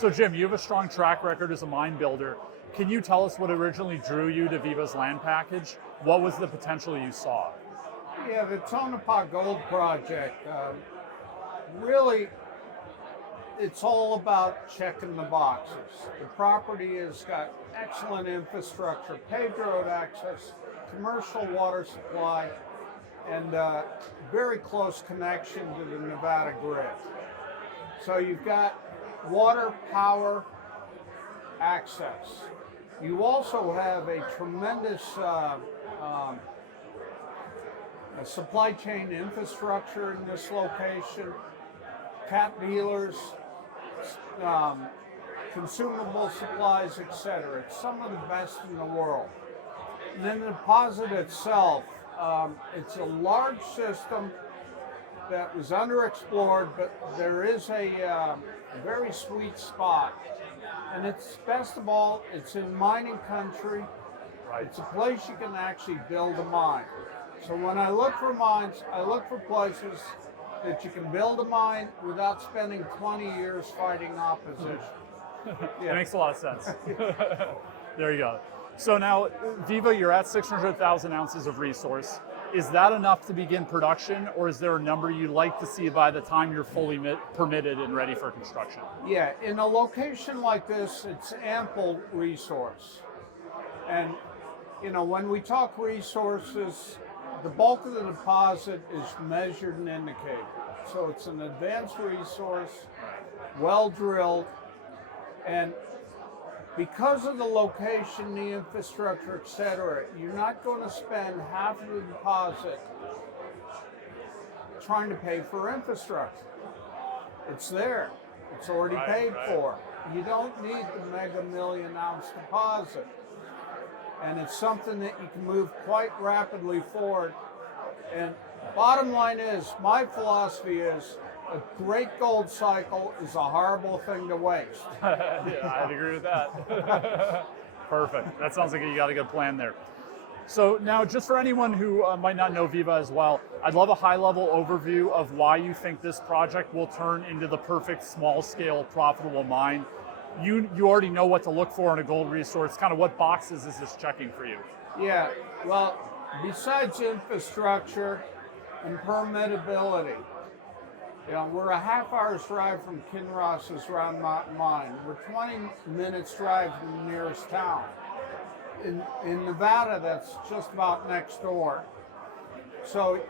So Jim, you have a strong track record as a mine builder. Can you tell us what originally drew you to Viva's land package? What was the potential you saw? Yeah, the Tonopah Gold Project, really, it's all about checking the boxes. The property has got excellent infrastructure, paved road access, commercial water supply, and very close connection to the Nevada grid. So you've got water, power, access. You also have a tremendous supply chain infrastructure in this location, cat dealers, consumable supplies, etc. It's some of the best in the world. And then the deposit itself, it's a large system that was underexplored, but there is a very sweet spot. And it's best of all, it's in mining country. Right. It's a place you can actually build a mine. So when I look for mines, I look for places that you can build a mine without spending 20 years fighting opposition. That makes a lot of sense. There you go. So now, Viva, you're at 600,000 ounces of resource. Is that enough to begin production, or is there a number you'd like to see by the time you're fully permitted and ready for construction? Yeah, in a location like this, it's ample resource. And, you know, when we talk resources, the bulk of the deposit is measured and indicated. So it's an advanced resource, well drilled, and because of the location, the infrastructure, etc., you're not going to spend half of the deposit trying to pay for infrastructure. It's there. It's already paid for. You don't need the mega million-ounce deposit. And it's something that you can move quite rapidly forward. And bottom line is, my philosophy is, a great gold cycle is a horrible thing to waste. Yeah, I'd agree with that. Perfect. That sounds like you got a good plan there. So now, just for anyone who might not know Viva as well, I'd love a high-level overview of why you think this project will turn into the perfect small-scale profitable mine. You already know what to look for in a gold resource. Kind of what boxes is this checking for you? Yeah, well, besides infrastructure and permittability, you know, we're a half-hour's drive from Kinross's Round Mountain Mine. We're 20 minutes drive from the nearest town. In Nevada, that's just about next door. So,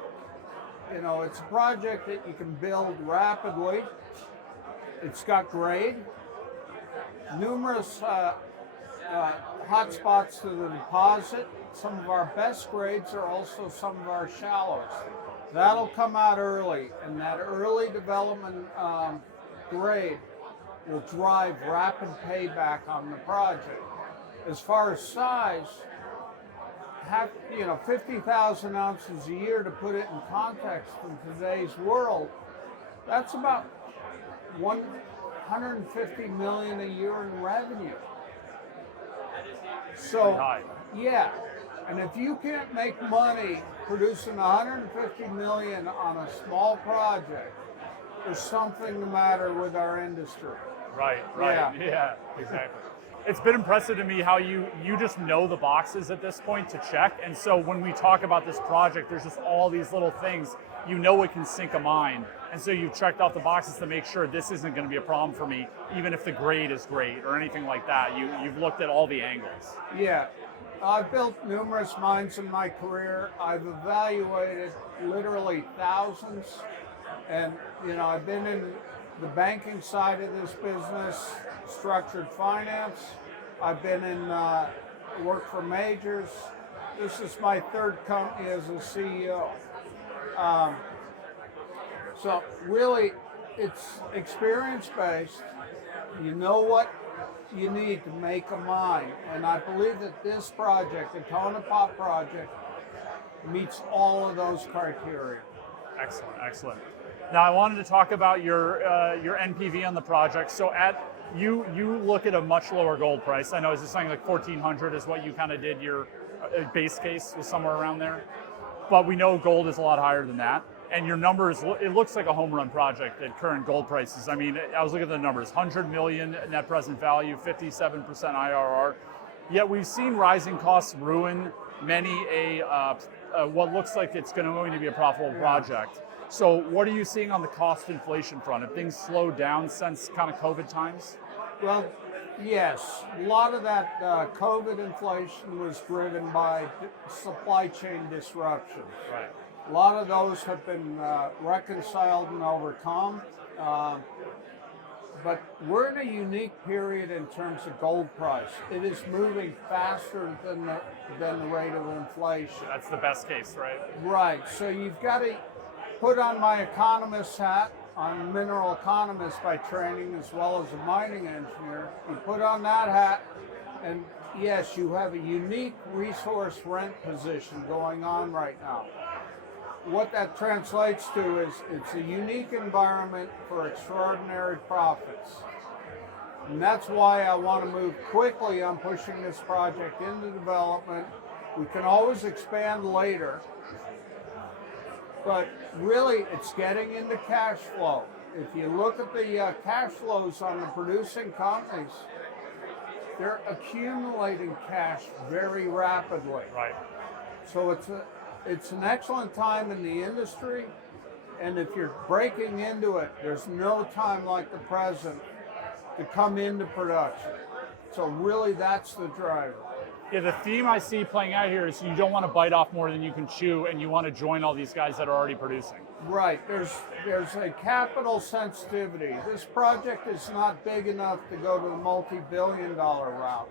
you know, it's a project that you can build rapidly. It's got grade, numerous hot spots to the deposit. Some of our best grades are also some of our shallowest. That'll come out early, and that early development grade will drive rapid payback on the project. As far as size, 50,000 ounces a year, to put it in context in today's world, that's about 150 million a year in revenue. So, yeah. And if you can't make money producing 150 million on a small project, there's something the matter with our industry. Right, yeah, exactly. It's been impressive to me how you just know the boxes at this point to check. And so when we talk about this project, there's just all these little things. You know it can sink a mine. And so you've checked off the boxes to make sure this isn't going to be a problem for me, even if the grade is great or anything like that. You've looked at all the angles. Yeah. I've built numerous mines in my career. I've evaluated literally thousands. And, you know, I've been in the banking side of this business, structured finance. I've been in work for majors. This is my third company as a CEO. So really, it's experience-based. You know what you need to make a mine. And I believe that this project, the Tonopah project, meets all of those criteria. Excellent, excellent. Now I wanted to talk about your NPV on the project. So you look at a much lower gold price. I know is this something like 1,400 is what you kind of did, your base case was somewhere around there. But we know gold is a lot higher than that. And your numbers, it looks like a home run project at current gold prices. I mean, I was looking at the numbers, 100 million net present value, 57% IRR. Yet we've seen rising costs ruin many what looks like it's going to be a profitable project. So what are you seeing on the cost inflation front? Have things slowed down since kind of COVID times? Well, yes. A lot of that COVID inflation was driven by supply chain disruptions. Right. A lot of those have been reconciled and overcome. But we're in a unique period in terms of gold price. It is moving faster than the rate of inflation. That's the best case, right? Right. So you've got to put on my economist hat. I'm a mineral economist by training as well as a mining engineer. You put on that hat, and yes, you have a unique resource rent position going on right now. What that translates to is it's a unique environment for extraordinary profits. And that's why I want to move quickly on pushing this project into development. We can always expand later, but really it's getting into cash flow. If you look at the cash flows on the producing companies, they're accumulating cash very rapidly. Right. So it's an excellent time in the industry, and if you're breaking into it, there's no time like the present to come into production. So really that's the driver. Yeah, the theme I see playing out here is you don't want to bite off more than you can chew, and you want to join all these guys that are already producing. Right, there's a capital sensitivity. This project is not big enough to go to the multi-billion-dollar route.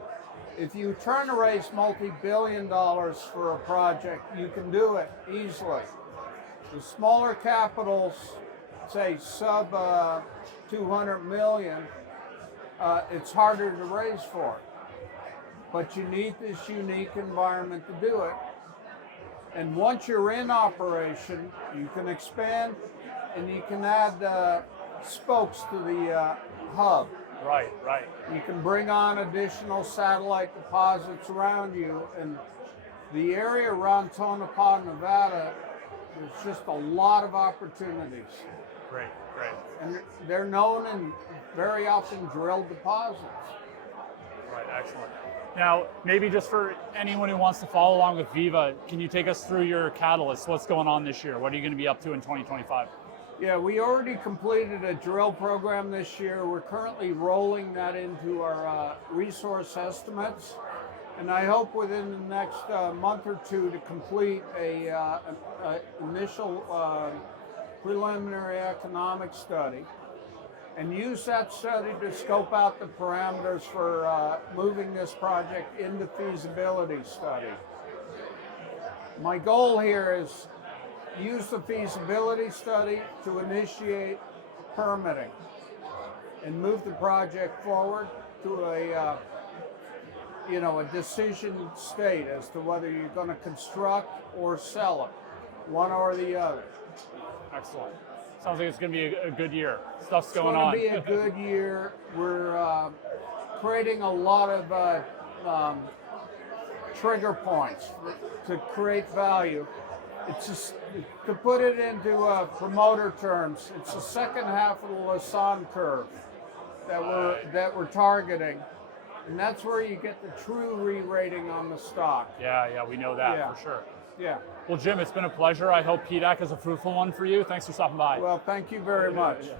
If you try to raise multi-billion dollars for a project, you can do it easily. The smaller capitals, say sub 200 million, it's harder to raise for. But you need this unique environment to do it. And once you're in operation, you can expand and you can add spokes to the hub. Right, right. You can bring on additional satellite deposits around you, and the area around Tonopah, Nevada, there's just a lot of opportunities. Great, great. And they're known and very often drilled deposits. Right, excellent. Now, maybe just for anyone who wants to follow along with Viva, can you take us through your catalysts? What's going on this year? What are you going to be up to in 2025? Yeah, we already completed a drill program this year. We're currently rolling that into our resource estimates. And I hope within the next month or two to complete a initial preliminary economic study and use that study to scope out the parameters for moving this project into feasibility study. My goal here is use the feasibility study to initiate permitting and move the project forward to a decision state as to whether you're going to construct or sell it, one or the other. Excellent. Sounds like it's going to be a good year. Stuff's going on. It's going to be a good year. We're creating a lot of trigger points to create value. It's just, to put it into promoter terms, it's the second half of the Lassonde curve that we're targeting, and that's where you get the true re-rating on the stock. Yeah, we know that for sure. Yeah. Well, Jim, it's been a pleasure. I hope PDAC is a fruitful one for you. Thanks for stopping by. Well, thank you very much. Yeah.